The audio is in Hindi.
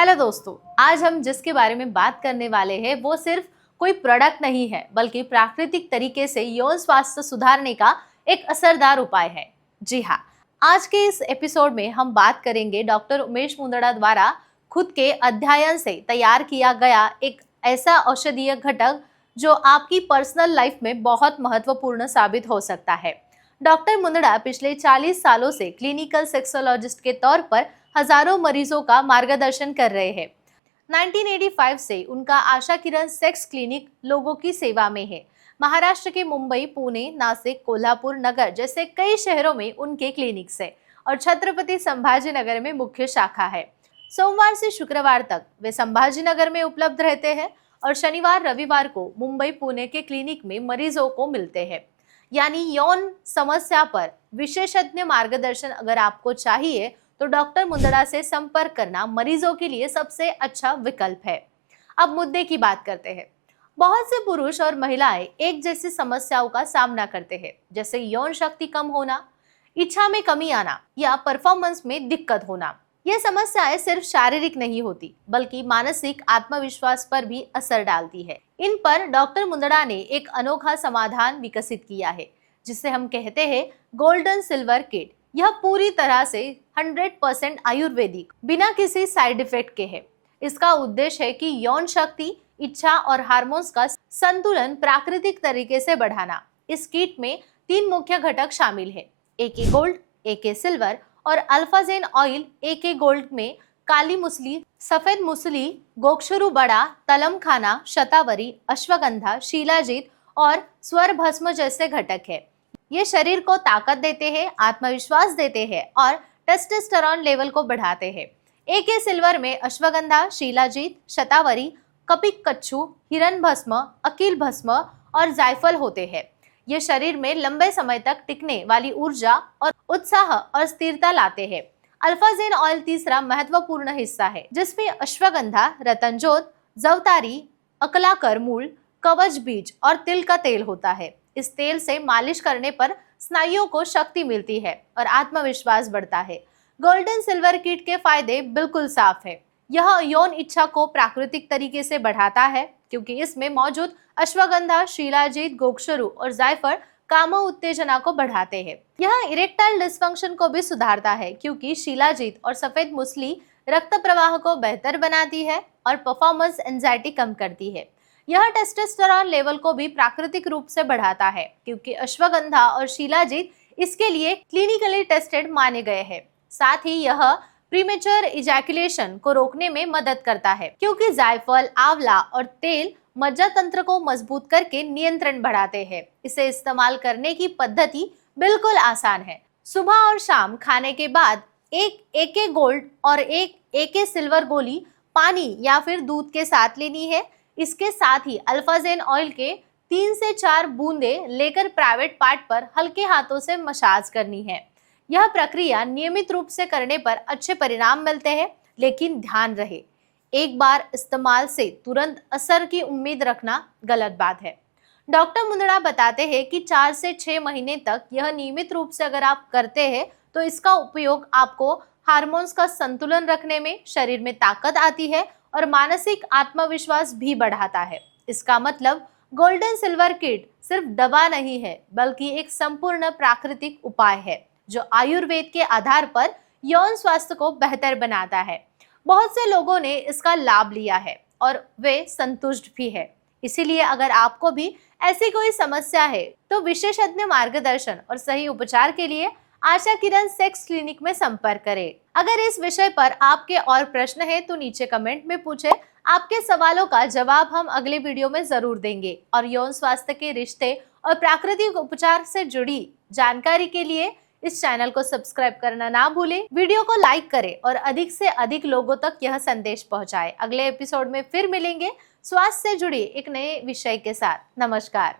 हेलो दोस्तों, आज हम जिसके बारे में बात करने वाले हैं वो सिर्फ कोई प्रोडक्ट नहीं है बल्कि प्राकृतिक तरीके से यौन स्वास्थ्य सुधारने का एक असरदार उपाय है। जी हाँ, आज के इस एपिसोड में हम बात करेंगे डॉक्टर उमेश मुंदड़ा द्वारा खुद के अध्ययन से तैयार किया गया एक ऐसा औषधीय घटक जो आपकी पर्सनल लाइफ में बहुत महत्वपूर्ण साबित हो सकता है। डॉक्टर मुंदड़ा पिछले 40 सालों से क्लिनिकल सेक्सोलॉजिस्ट के तौर पर हजारों मरीजों का मार्गदर्शन कर रहे हैं। 1985 से उनका आशा किरण सेक्स क्लिनिक लोगों की सेवा में है। महाराष्ट्र के मुंबई, पुणे, नासिक, कोल्हापुर नगर जैसे कई शहरों में उनके क्लिनिक्स है और छत्रपति संभाजी नगर में मुख्य शाखा है। सोमवार से शुक्रवार तक वे संभाजी नगर में उपलब्ध रहते हैं और शनिवार रविवार को मुंबई, पुणे के क्लिनिक में मरीजों को मिलते हैं। यानी यौन समस्या पर विशेषज्ञ मार्गदर्शन अगर आपको चाहिए तो डॉक्टर मुंदड़ा से संपर्क करना मरीजों के लिए सबसे अच्छा विकल्प है। अब मुद्दे की बात करते हैं। बहुत से पुरुष और महिलाएं एक जैसी समस्याओं का सामना करते हैं, जैसे यौन शक्ति कम होना, इच्छा में कमी आना या परफॉर्मेंस में दिक्कत होना। ये समस्याएं सिर्फ शारीरिक नहीं होती बल्कि मानसिक आत्मविश्वास पर भी असर डालती है। इन पर डॉक्टर मुंदड़ा ने एक अनोखा समाधान विकसित किया है जिसे हम कहते हैं गोल्डन सिल्वर किट। यह पूरी तरह से 100% आयुर्वेदिक, बिना किसी साइड इफेक्ट के है। इसका उद्देश्य है कि यौन शक्ति, इच्छा और हार्मोन्स का संतुलन प्राकृतिक तरीके से बढ़ाना। इस किट में 3 मुख्य घटक शामिल है: AK गोल्ड, AK सिल्वर और अल्फाजेन ऑयल। AK गोल्ड में काली मूसली, सफेद मूसली, गोक्षुरु बड़ा, तलम खाना, शतावरी, अश्वगंधा, शीलाजीत और स्वर भस्म जैसे घटक है। ये शरीर को ताकत देते हैं, आत्मविश्वास देते हैं और टेस्टोस्टेरोन लेवल को बढ़ाते हैं। AK सिल्वर में अश्वगंधा, शीलाजीत, शतावरी, कपिक कच्छू, हिरण भस्म, अकील भस्म और जायफल होते हैं। ये शरीर में लंबे समय तक टिकने वाली ऊर्जा और उत्साह और स्थिरता लाते हैं। अल्फाजेन ऑयल तीसरा महत्वपूर्ण हिस्सा है, जिसमें अश्वगंधा, रतनजोत, जवतारी, अकलाकर मूल, कवच बीज और तिल का तेल होता है। इस तेल से मालिश करने पर स्नायुओं को शक्ति मिलती है और आत्मविश्वास बढ़ता है। गोल्डन सिल्वर किट के फायदे बिल्कुल साफ है। यह यौन इच्छा को प्राकृतिक तरीके से बढ़ाता है क्योंकि इसमें मौजूद अश्वगंधा, शीलाजीत, गोक्षुरु और जायफल काम उत्तेजना को बढ़ाते हैं। यह इरेक्टाइल डिस्फंक्शन को भी सुधारता है क्योंकि शीलाजीत और सफेद मूसली रक्त प्रवाह को बेहतर बनाती है और परफॉर्मेंस एंजाइटी कम करती है। यह टेस्टोस्टेरोन लेवल को भी प्राकृतिक रूप से बढ़ाता है क्योंकि अश्वगंधा और शीलाजीत इसके लिए क्लिनिकली टेस्टेड माने गए हैं। साथ ही यह प्रीमेच्योर इजैकुलेशन को रोकने में मदद करता है क्योंकि जायफल, आंवला और तेल मज्जा तंत्र को मजबूत करके नियंत्रण बढ़ाते हैं। इसे इस्तेमाल करने की पद्धति बिल्कुल आसान है। सुबह और शाम खाने के बाद एक AK गोल्ड और एक AK सिल्वर गोली पानी या फिर दूध के साथ लेनी है। इसके साथ ही अल्फाजेन ऑयल के 3 से 4 बूंदे लेकर प्राइवेट पार्ट पर हल्के हाथों से मसाज करनी है। यह प्रक्रिया नियमित रूप से करने पर अच्छे परिणाम मिलते हैं, लेकिन ध्यान रहे, एक बार इस्तेमाल से तुरंत असर की उम्मीद रखना गलत बात है। डॉक्टर मुंदड़ा बताते हैं कि 4 से 6 महीने तक यह नियमित रूप से अगर आप करते हैं तो इसका उपयोग आपको हार्मोन्स का संतुलन रखने में, शरीर में ताकत आती है और मानसिक आत्मविश्वास भी बढ़ाता है। इसका मतलब गोल्डन सिल्वर किट सिर्फ दवा नहीं है बल्कि एक संपूर्ण प्राकृतिक उपाय है जो आयुर्वेद के आधार पर यौन स्वास्थ्य को बेहतर बनाता है। बहुत से लोगों ने इसका लाभ लिया है और वे संतुष्ट भी है। इसीलिए अगर आपको भी ऐसी कोई समस्या है तो विशेषज्ञ मार्गदर्शन और सही उपचार के लिए आशा किरण सेक्स क्लिनिक में संपर्क करें। अगर इस विषय पर आपके और प्रश्न है तो नीचे कमेंट में पूछें। आपके सवालों का जवाब हम अगले वीडियो में जरूर देंगे। और यौन स्वास्थ्य के रिश्ते और प्राकृतिक उपचार से जुड़ी जानकारी के लिए इस चैनल को सब्सक्राइब करना ना भूलें। वीडियो को लाइक करें और अधिक से अधिक लोगों तक यह संदेश पहुंचाएं। अगले एपिसोड में फिर मिलेंगे स्वास्थ्य से जुड़ी एक नए विषय के साथ। नमस्कार।